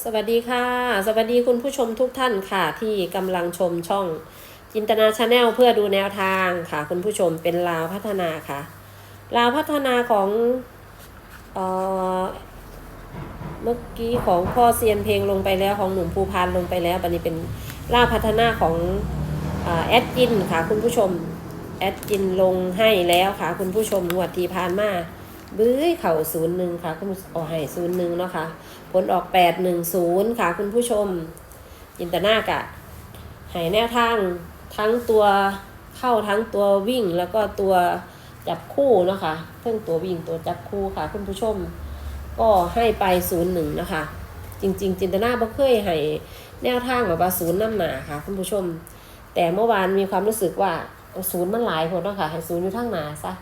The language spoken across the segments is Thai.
สวัสดีค่ะ สวัสดีคุณผู้ชมทุกท่านค่ะ ที่กำลังชมช่องจินตนาชาแนลเพื่อดูแนวทางค่ะ คุณผู้ชมเป็นลาวพัฒนาค่ะ ลาวพัฒนาของเออเมื่อกี้ของพ่อเซียนเพลงลงไปแล้วของหนุ่มภูพานลงไปแล้วบันนี้เป็นลาวพัฒนาของแอดจินค่ะ คุณผู้ชมแอดจินลงให้แล้วค่ะ คุณผู้ชมงวดที่ผ่านมา บื้อเข่าศูนย์หนึ่งค่ะ คุณผู้ชมเอาให้ศูนย์หนึ่งเนาะค่ะ ผลออกแปดหนึ่งศูนย์ค่ะ คุณผู้ชมจินตนากะหายแนวทางทั้งตัวเข้าทั้งตัววิ่งแล้วก็ตัวจับคู่เนาะคะเพิ่งตัววิ่งตัวจับคู่ค่ะ คุณผู้ชม ก็ให้ไปศูนย์หนึ่งนะคะ จริง ๆ จินตนาบ่เคยให้แนวทางแบบว่าศูนย์น้ำหนาค่ะ คุณผู้ชม แต่เมื่อวานมีความรู้สึกว่าศูนย์มันหลายคนเนาะค่ะให้ศูนย์อยู่ทั้งหนาซะ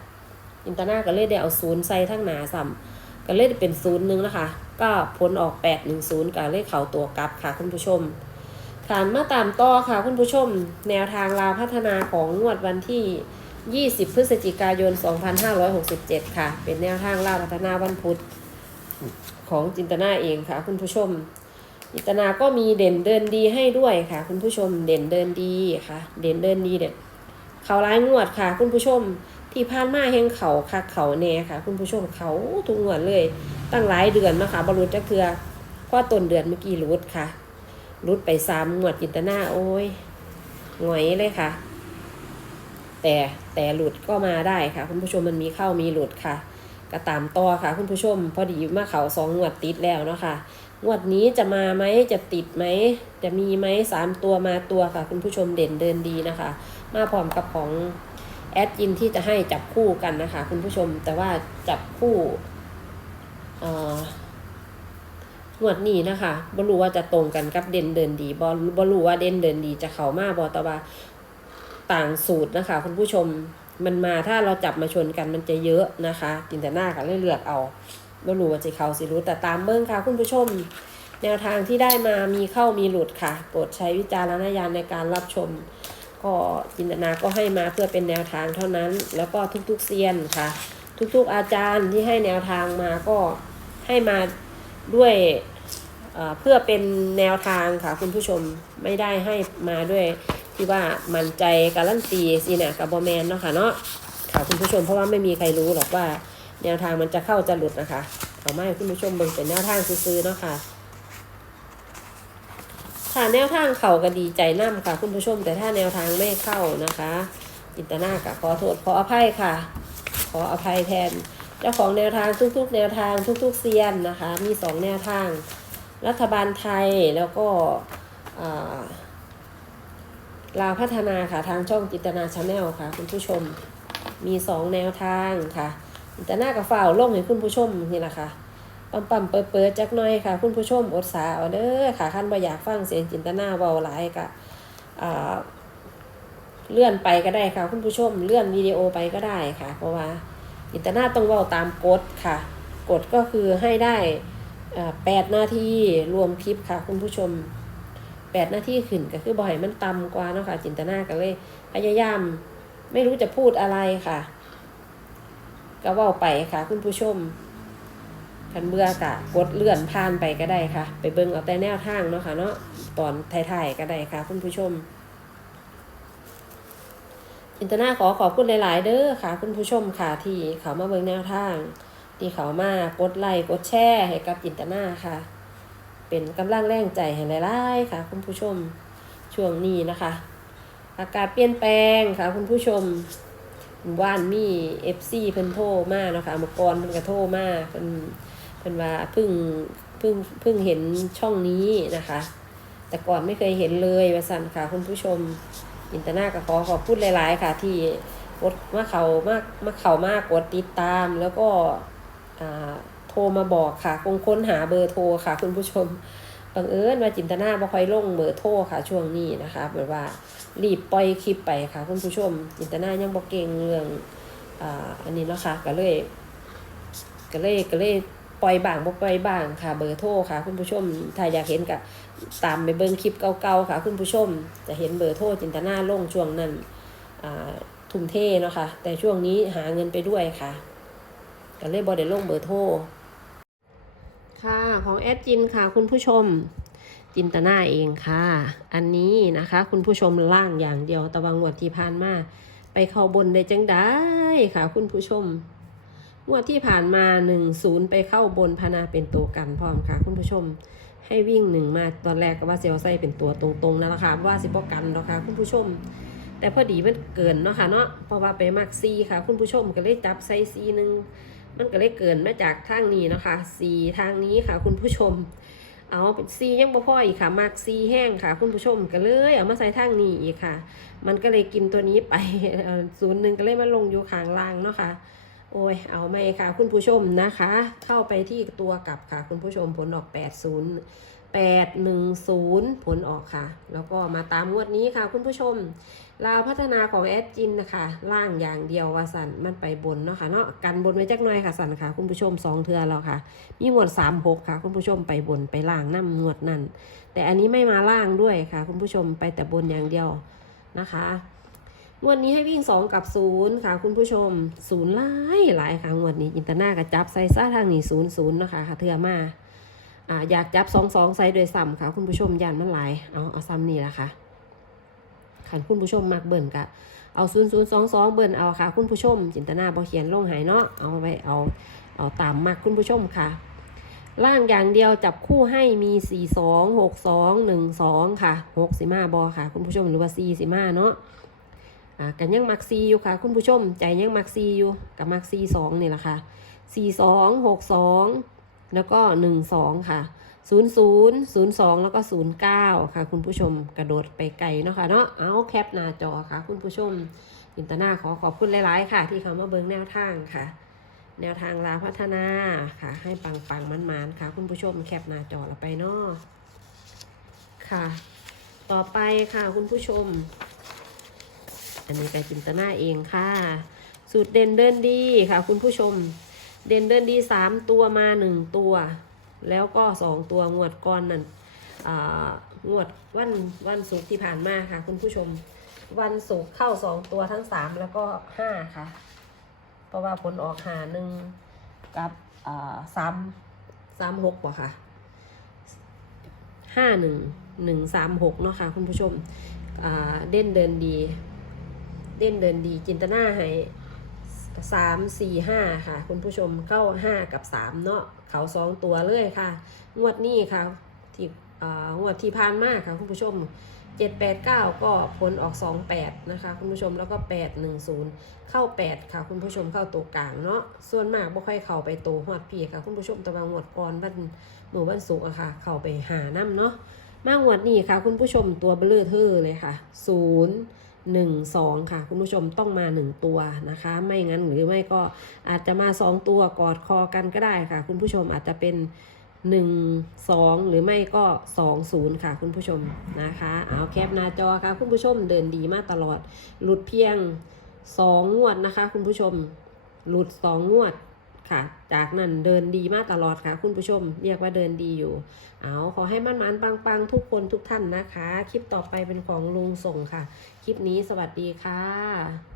จินตนาก็เลยได้เอาศูนย์ใส่ทั้งหนาซ้ำก็เลยเป็นศูนย์หนึ่งนะคะ ก็ผลออกแปดหนึ่งศูนย์ก็เลขเข่าตัวกลับค่ะคุณผู้ชมขานมาตามต่อค่ะคุณผู้ชม แนวทางลาวพัฒนาของงวดวันที่ 20 พฤศจิกายน 2567 ค่ะ เป็นแนวทางลาวพัฒนาวันพุธของจินตนาเองค่ะ คุณผู้ชม จินตนาก็มีเด่นเดินดีให้ด้วยค่ะ คุณผู้ชมเด่นเดินดีค่ะ เด่นเดินดีเนี่ยเขาร้ายงวดค่ะ คุณผู้ชม ที่ผ่านมาแห่งเขาคักเขาแน่ค่ะ คุณผู้ชมเขาทุกงวดเลย ตั้งหลายเดือนนะคะบรุษจักเทือเพราะต้นเดือนเมื่อกี้รุดค่ะรุดไปสามงวดจินตนาโอ้ยหงอยเลยค่ะ แต่แต่หลุดก็มาได้ค่ะ คุณผู้ชมมันมีเข้ามีหลุดค่ะก็ตามต่อค่ะ คุณผู้ชม พอดีมาเขาสองงวดติดแล้วเนาะค่ะงวดนี้จะมาไหมจะติดไหม จะมีไหมสามตัวมาตัวค่ะ คุณผู้ชมเด่นเดินดีนะคะ มาพร้อมกับของ แอดยินที่จะให้จับคู่กันนะคะ คุณผู้ชมแต่ว่าจับคู่เอ่องวดนี้นะคะบรู้ว่าจะตรงกันกับเด่นเดินดีบ่บ่รู้ว่าเด่นเดินดีจะเข้ามาบ่แต่ว่าต่างสูตรนะคะ คุณผู้ชมมันมาถ้าเราจับมาชนกันมันจะเยอะนะคะ จินตนากันเลือกเอาบรู้ว่าจะเข้าสิรู้แต่ตามเบิ่งค่ะ คุณผู้ชม แนวทางที่ได้มามีเข้ามีหลุดค่ะ โปรดใช้วิจารณญาณในการรับชม ก็จินตนาก็ให้มาเพื่อเป็นแนวทางเท่านั้น แล้วก็ทุกๆเซียนค่ะ ทุกๆอาจารย์ที่ให้แนวทางมาก็ให้มาด้วยเพื่อเป็นแนวทางค่ะคุณผู้ชมไม่ได้ให้มาด้วยที่ว่ามั่นใจการันตีสินะกับบอแมนเนาะค่ะเนาะค่ะคุณผู้ชมเพราะว่าไม่มีใครรู้หรอกว่าแนวทางมันจะเข้าจะหลุดนะคะเอาไมาให้คุณผู้ชมเบิ่งเป็นแนวทางซื้อๆเนาะค่ะ ค่ะแนวทางเข่าก็ดีใจน้ำค่ะ คุณผู้ชม แต่ถ้าแนวทางไม่เข้านะคะ จินตนากับขอโทษขออภัยค่ะ ขออภัยแทน เจ้าของแนวทางทุกๆ แนวทางทุกๆเซียนนะคะ มีสองแนวทาง รัฐบาลไทยแล้วก็ลาวพัฒนาค่ะทางช่องจินตนาชาแนลค่ะ คุณผู้ชมมีสองแนวทางค่ะจินตนากับฝ่าวลงให้คุณผู้ชมนี่แหละค่ะ ปั๊มปั๊มเปิดเปิดจักหน่อยค่ะ คุณผู้ชมอดสาเอาเด้อค่ะขั้นบ่อยากฟังเสียงจินตนาเบาหลายกะอ่าเลื่อนไปก็ได้ค่ะ คุณผู้ชมเลื่อนวิดีโอไปก็ได้ค่ะ เพราะว่าจินตนาต้องเว้าตามกฎค่ะ กฎก็คือให้ได้แปดนาทีรวมคลิปค่ะ คุณผู้ชมแปดนาทีขึ้นก็คือบ่อยมันต่ำกว่าเนาะค่ะ จินตนาก็เลยพยายามไม่รู้จะพูดอะไรค่ะ ก็เว้าไปค่ะ คุณผู้ชม คันเบื่อกะกดเลื่อนผ่านไปก็ได้ค่ะ ไปเบิ่งเอาแต่แนวทางเนาะค่ะเนาะตอนท้ายๆก็ได้ค่ะคุณผู้ชมอินเตอร์นาขอขอบคุณหลาย ๆ เด้อค่ะคุณผู้ชมค่ะที่เขามาเบิ่งแนวทาง ที่เขามากดไลค์กดแชร์ให้กับอินเตอร์นาค่ะ เป็นกำลังแรงใจให้หลายๆค่ะ คุณผู้ชมช่วงนี้นะคะ อากาศเปลี่ยนแปลงค่ะ คุณผู้ชมว่านมีเอฟซีเพิ่นโทรมาเนาะค่ะเมื่อก่อนเพิ่นก็โทรมาเพิ่น เพิ่นว่าเพิ่งเพิ่งเพิ่งเห็นช่องนี้นะคะ แต่ก่อนไม่เคยเห็นเลยว่าสั่นค่ะคุณผู้ชม อินเตอร์นาก็ขอขอบคุณหลาย ๆ ค่ะ ที่กดมาเขามากมาเขามากกดติดตามแล้วก็อ่าโทรมาบอกค่ะ คงค้นหาเบอร์โทรค่ะ คุณผู้ชมบังเอิญว่าจินตนาบ่ค่อยลงเบอร์โทรค่ะ ช่วงนี้นะคะแบบว่ารีบปล่อยคลิปไปค่ะ คุณผู้ชม จินตนายังบ่เก่งเรื่องอ่าอันนี้เนาะค่ะก็เลยก็เลยก็เลย ปล่อยบ้างบ่ปล่อยบ้างค่ะ เบอร์โทรค่ะ คุณผู้ชมถ้าอยากเห็นก็ตามไปเบิ่งคลิปเก่าๆค่ะ คุณผู้ชม จะเห็นเบอร์โทรจินตนาลงช่วงนั้นทุ่มเทเนาะค่ะ แต่ช่วงนี้หาเงินไปด้วยค่ะก็เลยบ่ได้ลงเบอร์โทรค่ะของแอดจินค่ะ คุณผู้ชม จินตนาเองค่ะ อันนี้นะคะ คุณผู้ชมล่างอย่างเดียวตะวังวดที่ผ่านมาไปเข้าบนได้จังได้ค่ะ คุณผู้ชม งวดที่ผ่านมา1นศูนย์ไปเข้าบนพนาเป็นตัวกันพร้อมค่ะ คุณผู้ชม ให้วิ่งหนึ่งมาตอนแรกก็ว่าเซลไซเป็นตัวตรงๆนั่นแหละค่ะว่าสิบกันเนาะค่ะคุณผู้ชม แต่พอดีมันเกินเนาะค่ะเนาะเพราะว่าไปมักซีค่ะ คุณผู้ชมก็เลยจับไซซีหนึ่งมันก็เลยเกินมาจากทางนี้เนาะค่ะซีทางนี้ค่ะ คุณผู้ชมเอาเป็นซียังบ่พออีกค่ะมักซีแห้งค่ะ คุณผู้ชมก็เลยเอามาใส่ทางนี้อีกค่ะ มันก็เลยกินตัวนี้ไปศูนย์หนึ่งก็เลยมาลงอยู่ข้างล่างเนาะค่ะ โอ้ย เอาไม่ค่ะคุณผู้ชมนะคะ เข้าไปที่ตัวกลับค่ะคุณผู้ชมผลออก 80 810 ผลออกค่ะ แล้วก็มาตามงวดนี้ค่ะคุณผู้ชมลาวพัฒนาของแอดจินนะคะ ล่างอย่างเดียวว่าสันมันไปบนเนาะค่ะเนาะกันบนไว้จักหน่อยค่ะสันค่ะ คุณผู้ชมสองเทือแล้วค่ะ มีงวดสามหกค่ะ คุณผู้ชมไปบนไปล่างน้ำงวดนั่นแต่อันนี้ไม่มาล่างด้วยค่ะ คุณผู้ชมไปแต่บนอย่างเดียวนะคะ งวดนี้ให้วิ่งสองกับศูนย์ค่ะคุณผู้ชมศูนย์หลายหลายค่ะงวดนี้จินตนากับจับใส่ซ่าทางนี้ศูนย์ศูนย์นะคะค่ะเทือมาอ่าอยากจับสองสองใส่โดยซ้ำค่ะคุณผู้ชมยันมันหลายเอาเอาซ้ำนี่แหละค่ะขันคุณผู้ชมมักเบิ่นกะเอาศูนย์ศูนย์สองสองเบิ่นเอาค่ะ คุณผู้ชม จินตนาบอเขียนลงหายเนาะเอาไว้เอาเอาตามมักคุณผู้ชมค่ะล่างอย่างเดียวจับคู่ให้มีสี่สองหกสองหนึ่งสองค่ะหกสิมาบอค่ะ คุณผู้ชมหรือว่าสี่สิมาเนาะ อ่ากันยังมักซีอยู่ค่ะ คุณผู้ชม ใจยังมักซีอยู่กับมักซีสองนี่แหละค่ะสี่สองหกสองแล้วก็หนึ่งสองค่ะศูนย์ศูนย์ศูนย์สองแล้วก็ศูนย์เก้าค่ะ คุณผู้ชมกระโดดไปไกลเนาะค่ะเนาะเอาแคปหน้าจอค่ะ คุณผู้ชมอินตนาขอขอบคุณหลาย ๆ ค่ะ ที่เขามาเบิ้งแนวทางค่ะ แนวทางลาพัฒนาค่ะ ให้ปังปังๆมันค่ะ คุณผู้ชมแคปหน้าจอเราไปเนาะค่ะ ต่อไปค่ะ คุณผู้ชม อันนี้ไปจินตนาเองค่ะ สูตรเด่นเดินดีค่ะ คุณผู้ชม เด่นเดินดีสามตัวมาหนึ่งตัว แล้วก็สองตัวงวดก้อนนั่นงวดวันวันศุกร์ที่ผ่านมาค่ะ คุณผู้ชม วันศุกร์เข้าสองตัวทั้งสามแล้วก็ห้าค่ะ เพราะว่าผลออกหาหนึ่งกับสามสามหกกว่าค่ะห้าหนึ่งหนึ่งสามหกเนาะค่ะ คุณผู้ชมเด่นเดินดี เด่นเดินดีจินตนาให้สามสี่ห้าค่ะ คุณผู้ชมเข้าห้ากับสามเนาะเขาสองตัวเลยค่ะ งวดนี้ค่ะที่อ่างวดที่ผ่านมาค่ะคุณผู้ชมเจ็ดแปดเก้าก็ผลออกสองแปดนะคะคุณผู้ชมแล้วก็แปดหนึ่งศูนย์เข้าแปดค่ะคุณผู้ชมเข้าตัวกลางเนาะส่วนมากบ่ค่อยเข้าไปตัวหวดพี่ค่ะคุณผู้ชมตะวันงวดก่อนวันหมู่วันศุกอะค่ะ เข้าไปหาน้ำเนาะมางวดนี้ค่ะ คุณผู้ชมตัวเบลอเทอเลยค่ะศูนย์ หนึ่งสองค่ะ คุณผู้ชมต้องมาหนึ่งตัวนะคะ ไม่งั้นหรือไม่ก็อาจจะมาสองตัวกอดคอกันก็ได้ค่ะ คุณผู้ชมอาจจะเป็นหนึ่งสองหรือไม่ก็สองศูนย์ค่ะ คุณผู้ชมนะคะเอาแคปหน้าจอค่ะคุณผู้ชมเดินดีมากตลอด หลุดเพียงสองวดนะคะ คุณผู้ชม หลุดสองงวด ค่ะ จากนั้นเดินดีมากตลอดค่ะ คุณผู้ชม เรียกว่าเดินดีอยู่ เอาขอให้มั่นมันๆปังๆ ทุกคนทุกท่านนะคะ คลิปต่อไปเป็นของลุงส่งค่ะ คลิปนี้สวัสดีค่ะ